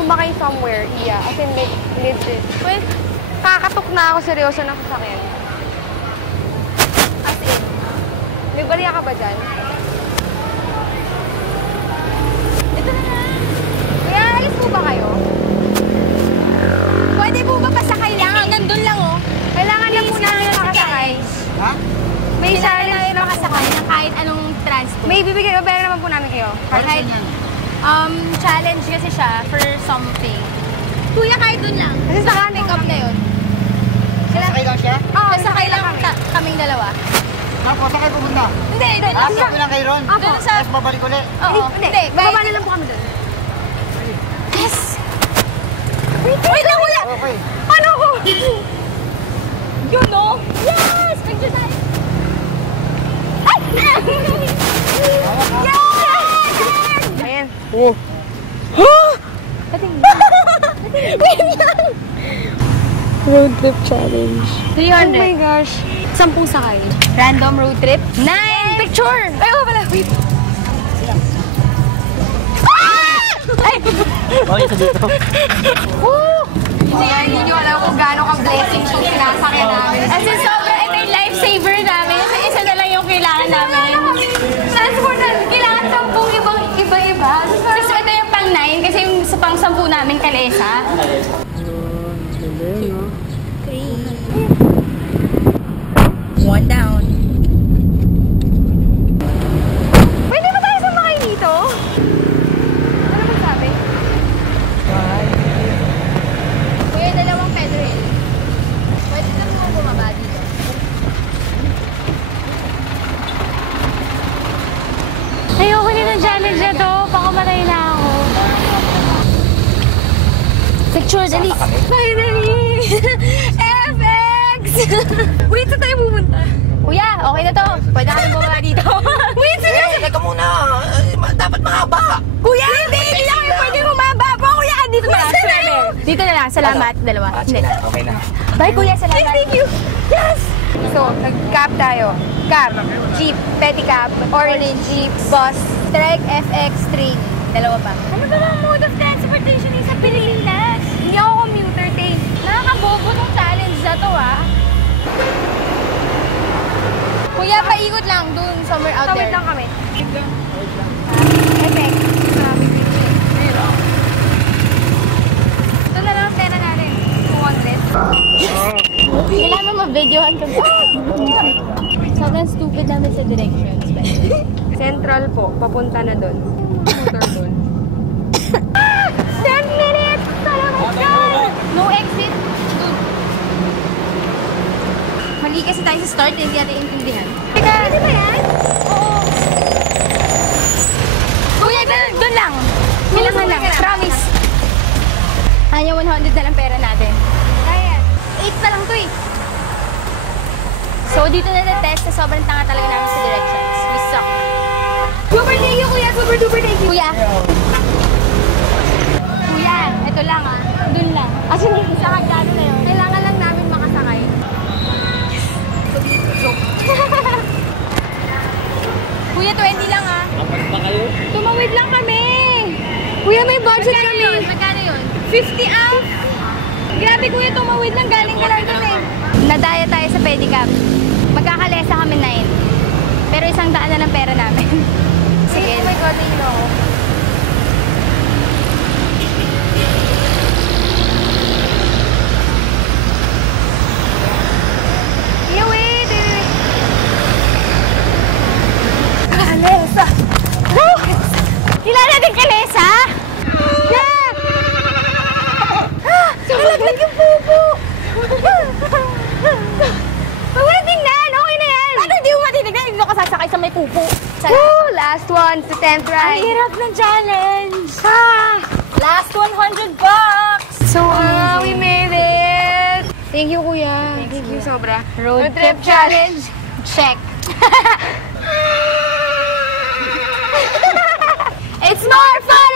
sumakay somewhere, iya. As in, like, legit. Well, kakatok na ako seryoso ng sasakyan. As in, may baliya ka ba dyan? Ito na nga. Kaya, alis po ba kayo? Pwede po ba pasakay lang? Nandun lang, oh. Kailangan lang po namin makasakay. Ha? May challenge na makasakay ng kahit anong transport. May bibigay, babayaran naman po namin kayo. Kahit, challenge kasi siya for something. Kuya, kahit dun lang. Kasi sa pick up na yun. Sasakay lang siya? Oo, Sasakay lang kaming dalawa. Ako, saan kayo pumunta? Hindi, doon lang. Sabi lang kayo ron? Doon sa... Tapos babalik ulit? Oo. Hindi, bababa na lang po kami doon. Yes! Wait lang, kuya! Okay. Paano ko? Yun, no? Yes! Picture tayo! Ay! Yes! Ayan. Oh. Wait lang! Road trip challenge. 300. Oh my gosh. 10 sakay. Random road trip. 9! Picture! Ay, oh, pala. Wait. Ay! Okay, sa dito. Woo! Hindi nyo alam kung gaano ka-blessing yung sinasakyan namin. As in, sobrang ito yung lifesaver namin. Kasi isa na lang yung kailangan namin. Transport na, kailangan 10 iba-iba. Tapos ito yung pang 9 kasi yung sa pang 10 namin kalesa. 1 down. Pwede ba tayo sumakay dito? Ano ba sabi? Kuya, dalawang pedal. Pwede na mo bumaba dito. Ayoko nila challenge na to. Pakamatay na ako. Picture, dali. Finally! FX! Wait, saan tayo pumunta? Kuya, okay na to. Pwede na kami bumaba dito. Wait, sige! Teka muna. Dapat mahaba. Kuya, hindi lang kayo pwede bumaba po. Kuya, dito na lang. Dito na lang. Salamat. Dalawa. Hindi. Okay na. Bye, kuya. Salamat. Thank you! Yes! So, nag-cab tayo. Cab, jeep, pedicab, orange jeep, bus, Trek FX3. Dalawa pa. ano ba ang mode of transportation sa Pilipinas? Hindi ako commuter, te. Nakakabobo tong challenge na to, ah. Kuya, paikot lang dun. Somewhere out Tawid there. lang kami. FX. Ito na lang ang pera natin. 200. Kailangan mo ma-videohan kami. Sobrang stupid namin sa directions. Central po, papunta na doon. Motor doon. 10 minutes! Salamat ka! No exit. Dun. Mali kasi tayo sa start, hindi natin intindihan. Teka, pwede ba yan? Oo. Kuya, dun lang. Kailangan lang. Promise. Kanya 100 na lang pera natin. Kaya. 8 na lang to eh. So, dito na na-test na sobrang tanga talaga namin sa directions. We suck. Super thank you, kuya. Super duper thank you. Kuya. Kuya, ito lang ah. Dun lang. As in, Sa hagdano na yun. kailangan lang namin makasakay. Kuya, 20 lang ah. Kapag pa kayo? Tumawid lang kami. Kuya, may budget kami. Magkano yun? 50 out. Grabe, kuya, tumawid lang. Galing ka lang dun eh. Nadaya tayo sa pedicab. Magkakalesa kami 9. Pero 100 na lang pera namin. Sige. Oh my God, ayun ako. Yeah, wait. Kalesa! Kilala natin Kalesa? Yeah! Nalaglag yung pupo. Huwag mo na tingnan. Okay na yan. Paano hindi mo matitignan? Hindi ko sasakay sa may pupo. Woo! Last one to 10th Ang ride. hirap ng challenge! Last 100 bucks! So, we made it. Thank you, kuya. Thank you, sobra. Road trip challenge. Check. It's more fun